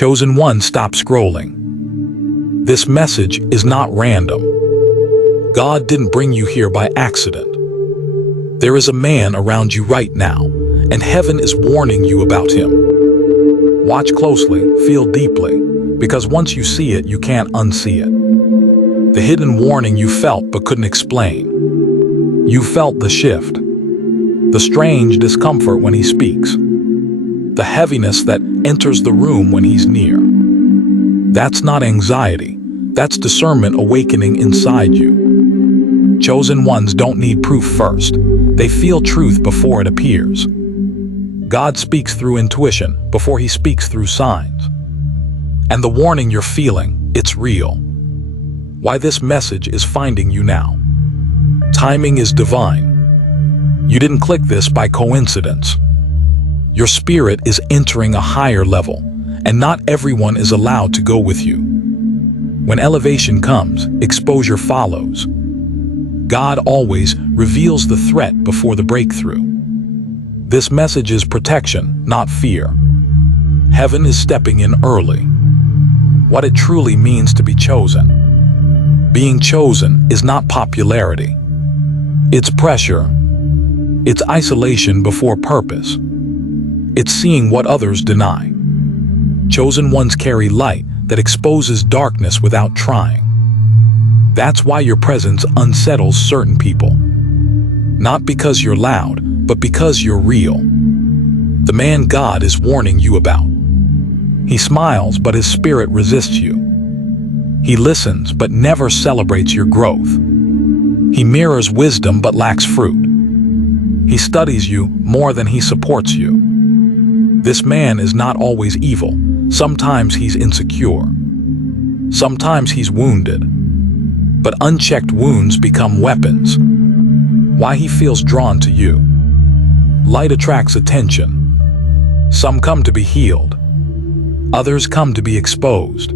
Chosen one, stop scrolling. This message is not random. God didn't bring you here by accident. There is a man around you right now, and heaven is warning you about him. Watch closely, feel deeply, because once you see it, you can't unsee it. The hidden warning you felt but couldn't explain. You felt the shift, the strange discomfort when he speaks, the heaviness that enters the room when he's near. That's not anxiety. That's discernment awakening inside you. Chosen ones don't need proof first. They feel truth before it appears. God speaks through intuition before he speaks through signs. And the warning you're feeling, it's real. Why this message is finding you now. Timing is divine. You didn't click this by coincidence. Your spirit is entering a higher level, and not everyone is allowed to go with you. When elevation comes, exposure follows. God always reveals the threat before the breakthrough. This message is protection, not fear. Heaven is stepping in early. What it truly means to be chosen. Being chosen is not popularity. It's pressure. It's isolation before purpose. It's seeing what others deny. Chosen ones carry light that exposes darkness without trying. That's why your presence unsettles certain people. Not because you're loud, but because you're real. The man God is warning you about. He smiles, but his spirit resists you. He listens, but never celebrates your growth. He mirrors wisdom, but lacks fruit. He studies you more than he supports you. This man is not always evil. Sometimes he's insecure. Sometimes he's wounded. But unchecked wounds become weapons. Why he feels drawn to you. Light attracts attention. Some come to be healed. Others come to be exposed.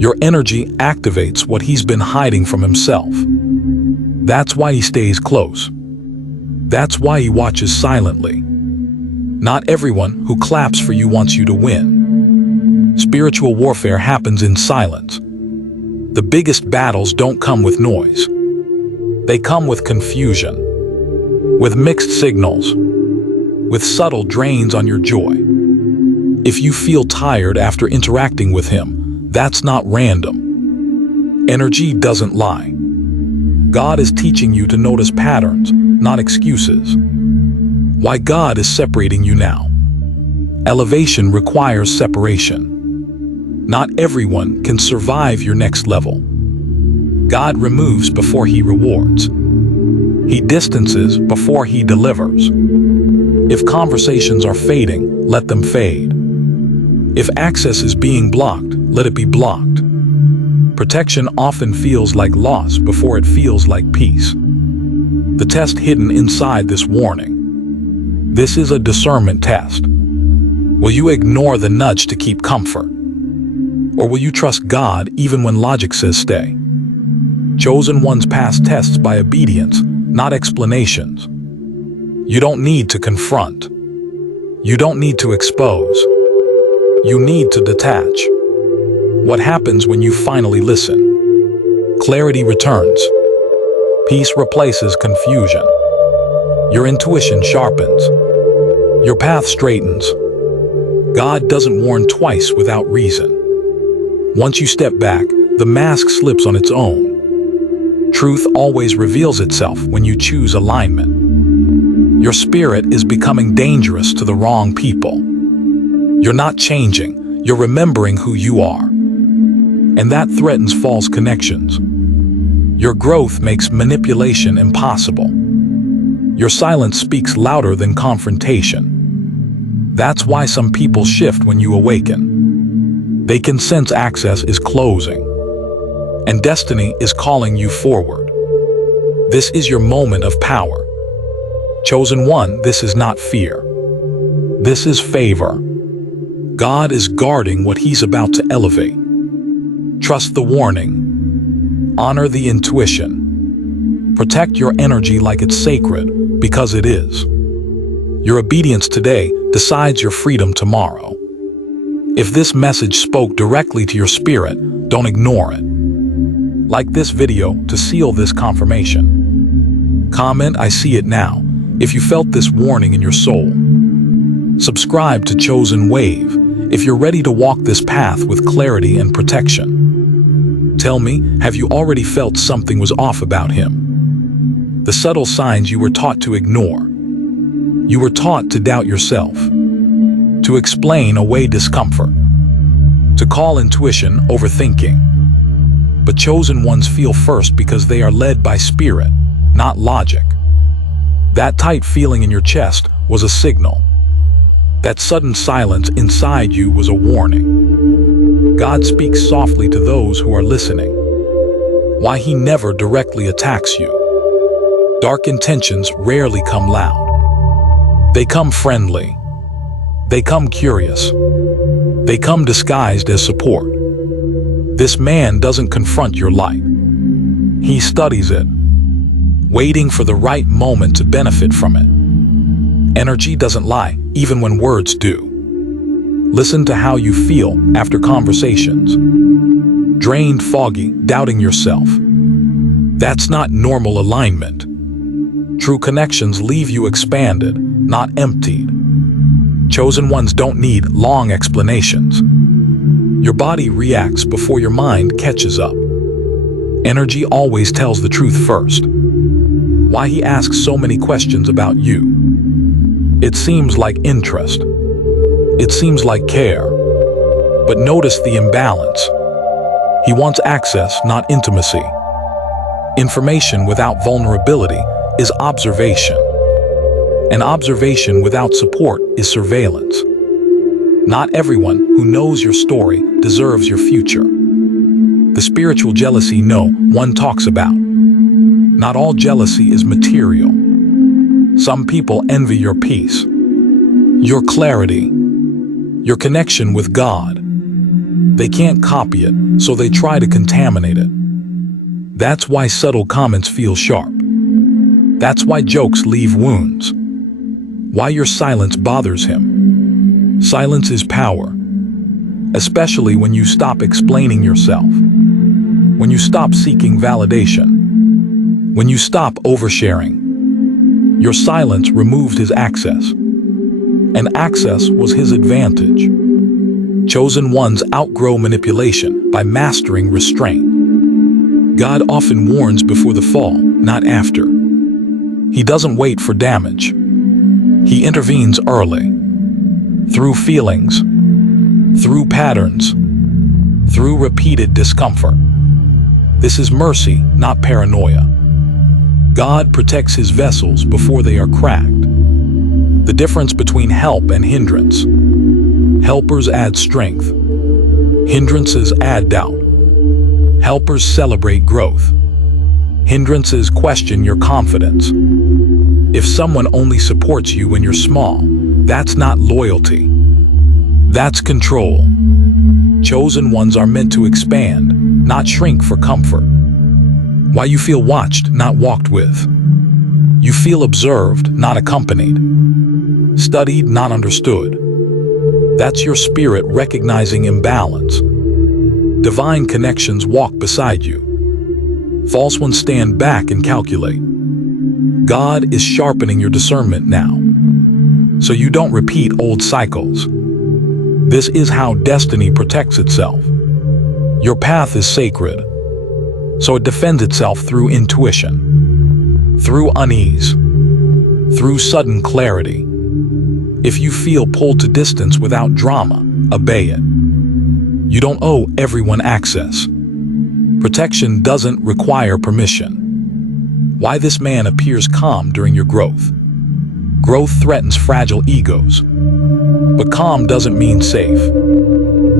Your energy activates what he's been hiding from himself. That's why he stays close. That's why he watches silently. Not everyone who claps for you wants you to win. Spiritual warfare happens in silence. The biggest battles don't come with noise. They come with confusion, with mixed signals, with subtle drains on your joy. If you feel tired after interacting with him, that's not random. Energy doesn't lie. God is teaching you to notice patterns, not excuses. Why God is separating you now. Elevation requires separation. Not everyone can survive your next level. God removes before he rewards. He distances before he delivers. If conversations are fading, let them fade. If access is being blocked, let it be blocked. Protection often feels like loss before it feels like peace. The test hidden inside this warning. This is a discernment test. Will you ignore the nudge to keep comfort? Or will you trust God even when logic says stay? Chosen ones pass tests by obedience, not explanations. You don't need to confront. You don't need to expose. You need to detach. What happens when you finally listen? Clarity returns. Peace replaces confusion. Your intuition sharpens. Your path straightens. God doesn't warn twice without reason. Once you step back, the mask slips on its own. Truth always reveals itself when you choose alignment. Your spirit is becoming dangerous to the wrong people. You're not changing, you're remembering who you are. And that threatens false connections. Your growth makes manipulation impossible. Your silence speaks louder than confrontation. That's why some people shift when you awaken. They can sense access is closing, and destiny is calling you forward. This is your moment of power. Chosen one, this is not fear. This is favor. God is guarding what he's about to elevate. Trust the warning. Honor the intuition. Protect your energy like it's sacred, because it is. Your obedience today decides your freedom tomorrow. If this message spoke directly to your spirit, don't ignore it. Like this video to seal this confirmation. Comment, "I see it now," if you felt this warning in your soul. Subscribe to Chosen Wave if you're ready to walk this path with clarity and protection. Tell me, have you already felt something was off about him? The subtle signs you were taught to ignore. You were taught to doubt yourself, to explain away discomfort, to call intuition overthinking. But chosen ones feel first because they are led by spirit, not logic. That tight feeling in your chest was a signal. That sudden silence inside you was a warning. God speaks softly to those who are listening. Why he never directly attacks you. Dark intentions rarely come loud. They come friendly. They come curious. They come disguised as support. This man doesn't confront your light. He studies it, waiting for the right moment to benefit from it. Energy doesn't lie, even when words do. Listen to how you feel after conversations. Drained, foggy, doubting yourself. That's not normal alignment. True connections leave you expanded, not emptied. Chosen ones don't need long explanations. Your body reacts before your mind catches up. Energy always tells the truth first. Why he asks so many questions about you? It seems like interest. It seems like care. But notice the imbalance. He wants access, not intimacy. Information without vulnerability is observation. And observation without support is surveillance. Not everyone who knows your story deserves your future. The spiritual jealousy no one talks about. Not all jealousy is material. Some people envy your peace, your clarity, your connection with God. They can't copy it, so they try to contaminate it. That's why subtle comments feel sharp. That's why jokes leave wounds. Why your silence bothers him. Silence is power, especially when you stop explaining yourself, when you stop seeking validation, when you stop oversharing. Your silence removed his access, and access was his advantage. Chosen ones outgrow manipulation by mastering restraint. God often warns before the fall, not after. He doesn't wait for damage. He intervenes early. Through feelings, through patterns, through repeated discomfort. This is mercy, not paranoia. God protects his vessels before they are cracked. The difference between help and hindrance. Helpers add strength. Hindrances add doubt. Helpers celebrate growth. Hindrances question your confidence. If someone only supports you when you're small, that's not loyalty. That's control. Chosen ones are meant to expand, not shrink for comfort. Why you feel watched, not walked with. You feel observed, not accompanied. Studied, not understood. That's your spirit recognizing imbalance. Divine connections walk beside you. False ones stand back and calculate. God is sharpening your discernment now, so you don't repeat old cycles. This is how destiny protects itself. Your path is sacred, so it defends itself through intuition, through unease, through sudden clarity. If you feel pulled to distance without drama, obey it. You don't owe everyone access. Protection doesn't require permission. Why this man appears calm during your growth. Growth threatens fragile egos. But calm doesn't mean safe.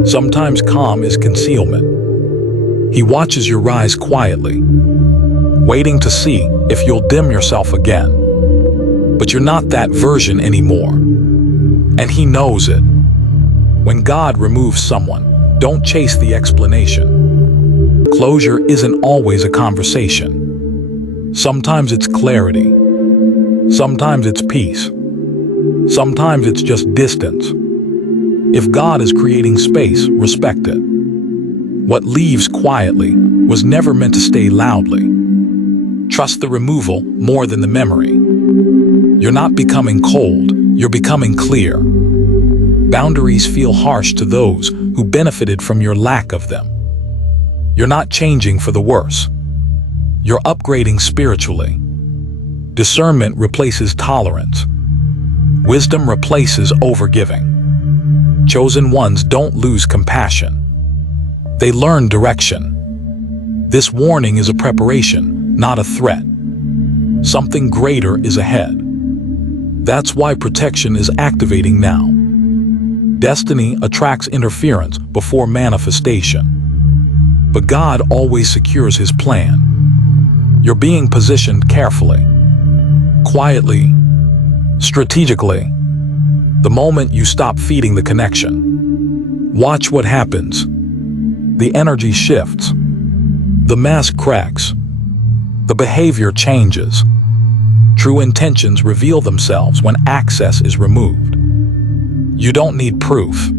Sometimes calm is concealment. He watches your rise quietly, waiting to see if you'll dim yourself again. But you're not that version anymore. And he knows it. When God removes someone, don't chase the explanation. Closure isn't always a conversation. Sometimes it's clarity. Sometimes it's peace. Sometimes it's just distance. If God is creating space, respect it. What leaves quietly was never meant to stay loudly. Trust the removal more than the memory. You're not becoming cold, you're becoming clear. Boundaries feel harsh to those who benefited from your lack of them. You're not changing for the worse. You're upgrading spiritually. Discernment replaces tolerance. Wisdom replaces overgiving. Chosen ones don't lose compassion. They learn direction. This warning is a preparation, not a threat. Something greater is ahead. That's why protection is activating now. Destiny attracts interference before manifestation. But God always secures His plan. You're being positioned carefully, quietly, strategically. The moment you stop feeding the connection, watch what happens. The energy shifts. The mask cracks. The behavior changes. True intentions reveal themselves when access is removed. You don't need proof.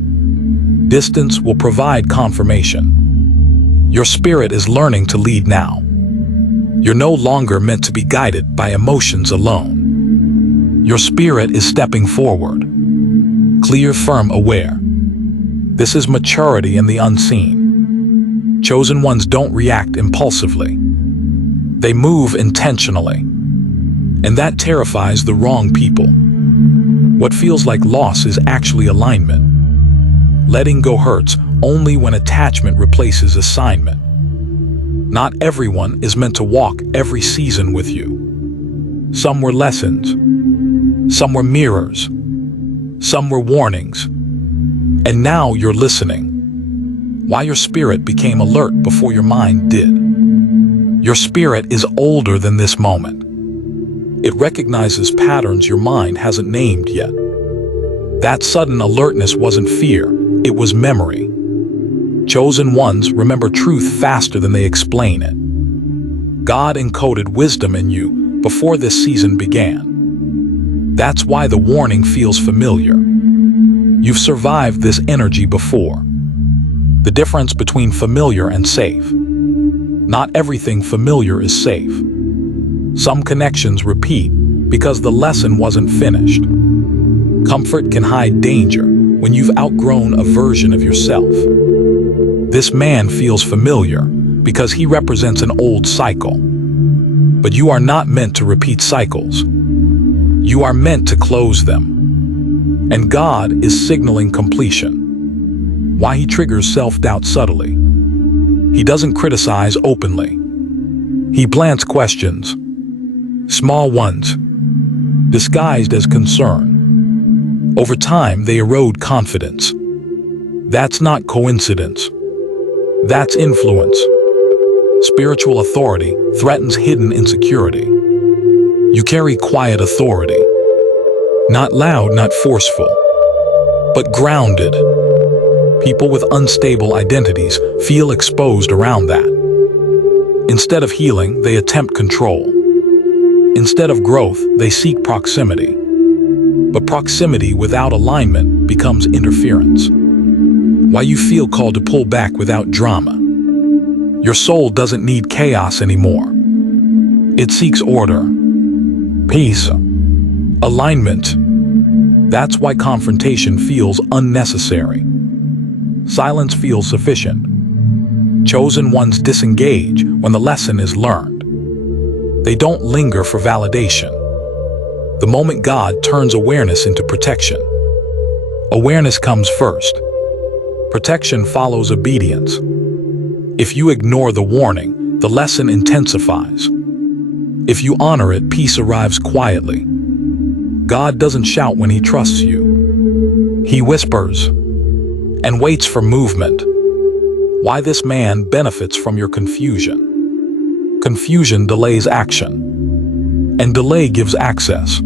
Distance will provide confirmation. Your spirit is learning to lead now. You're no longer meant to be guided by emotions alone. Your spirit is stepping forward. Clear, firm, aware. This is maturity in the unseen. Chosen ones don't react impulsively. They move intentionally. And that terrifies the wrong people. What feels like loss is actually alignment. Letting go hurts only when attachment replaces assignment. Not everyone is meant to walk every season with you. Some were lessons. Some were mirrors. Some were warnings. And now you're listening. Why your spirit became alert before your mind did. Your spirit is older than this moment. It recognizes patterns your mind hasn't named yet. That sudden alertness wasn't fear, it was memory. Chosen ones remember truth faster than they explain it. God encoded wisdom in you before this season began. That's why the warning feels familiar. You've survived this energy before. The difference between familiar and safe. Not everything familiar is safe. Some connections repeat because the lesson wasn't finished. Comfort can hide danger when you've outgrown a version of yourself. This man feels familiar because he represents an old cycle. But you are not meant to repeat cycles. You are meant to close them. And God is signaling completion. Why He triggers self-doubt subtly. He doesn't criticize openly. He plants questions. Small ones, disguised as concern. Over time, they erode confidence. That's not coincidence. That's influence. Spiritual authority threatens hidden insecurity. You carry quiet authority. Not loud, not forceful, but grounded. People with unstable identities feel exposed around that. Instead of healing, they attempt control. Instead of growth, they seek proximity. But proximity without alignment becomes interference. Why you feel called to pull back without drama. Your soul doesn't need chaos anymore. It seeks order, peace, alignment. That's why confrontation feels unnecessary. Silence feels sufficient. Chosen ones disengage when the lesson is learned. They don't linger for validation. The moment God turns awareness into protection. Awareness comes first. Protection follows obedience. If you ignore the warning, the lesson intensifies. If you honor it, peace arrives quietly. God doesn't shout when He trusts you. He whispers and waits for movement. Why this man benefits from your confusion. Confusion delays action, and delay gives access.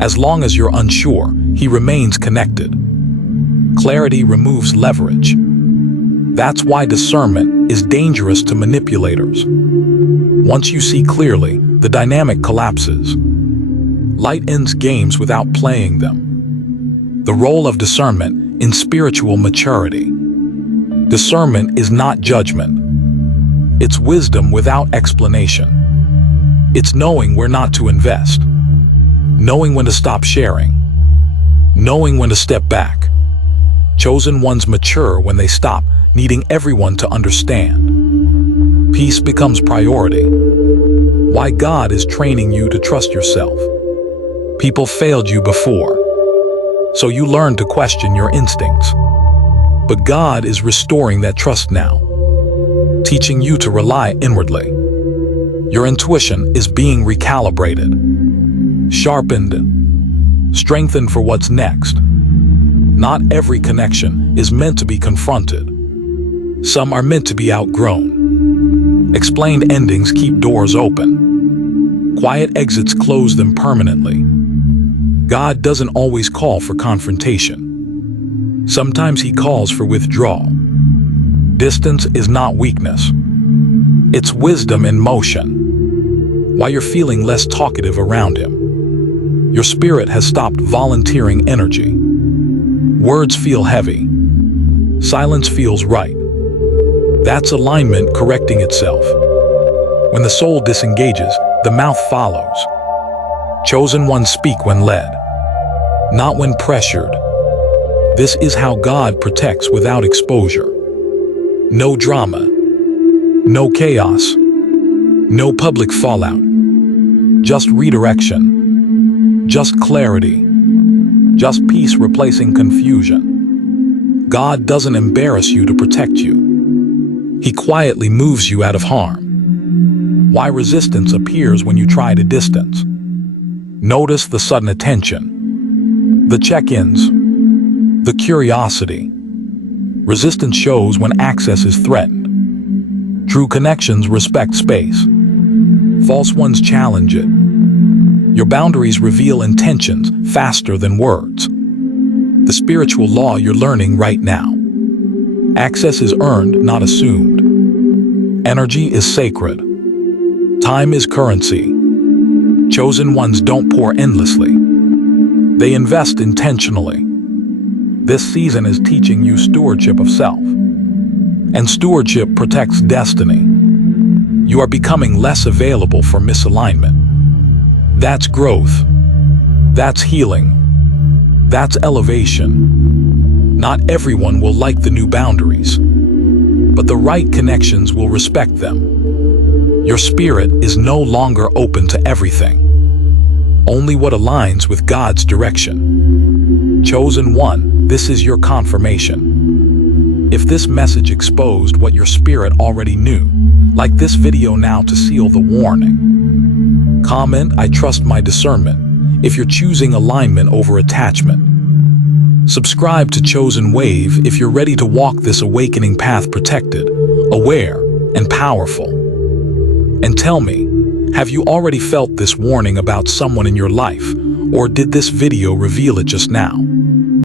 As long as you're unsure, He remains connected. Clarity removes leverage. That's why discernment is dangerous to manipulators. Once you see clearly, the dynamic collapses. Light ends games without playing them. The role of discernment in spiritual maturity. Discernment is not judgment. It's wisdom without explanation. It's knowing where not to invest, knowing when to stop sharing, knowing when to step back. Chosen ones mature when they stop needing everyone to understand. Peace becomes priority. Why God is training you to trust yourself. People failed you before, so you learn to question your instincts. But God is restoring that trust now, teaching you to rely inwardly. Your intuition is being recalibrated, sharpened, strengthened for what's next. Not every connection is meant to be confronted. Some are meant to be outgrown. Explained endings keep doors open. Quiet exits close them permanently. God doesn't always call for confrontation. Sometimes He calls for withdrawal. Distance is not weakness. It's wisdom in motion. While you're feeling less talkative around Him, your spirit has stopped volunteering energy. Words feel heavy. Silence feels right. That's alignment correcting itself. When the soul disengages, the mouth follows. Chosen ones speak when led, not when pressured. This is how God protects without exposure. No drama, no chaos, no public fallout. Just redirection, just clarity, just peace replacing confusion. God doesn't embarrass you to protect you. He quietly moves you out of harm. Why resistance appears when you try to distance. Notice the sudden attention, the check-ins, the curiosity. Resistance shows when access is threatened. True connections respect space. False ones challenge it. Your boundaries reveal intentions faster than words. The spiritual law you're learning right now. Access is earned, not assumed. Energy is sacred. Time is currency. Chosen ones don't pour endlessly. They invest intentionally. This season is teaching you stewardship of self. And stewardship protects destiny. You are becoming less available for misalignment. That's growth. That's healing. That's elevation. Not everyone will like the new boundaries, but the right connections will respect them. Your spirit is no longer open to everything. Only what aligns with God's direction. Chosen one, this is your confirmation. If this message exposed what your spirit already knew, like this video now to seal the warning. Comment, I trust my discernment, if you're choosing alignment over attachment. Subscribe to Chosen Wave if you're ready to walk this awakening path protected, aware, and powerful. And tell me, have you already felt this warning about someone in your life, or did this video reveal it just now?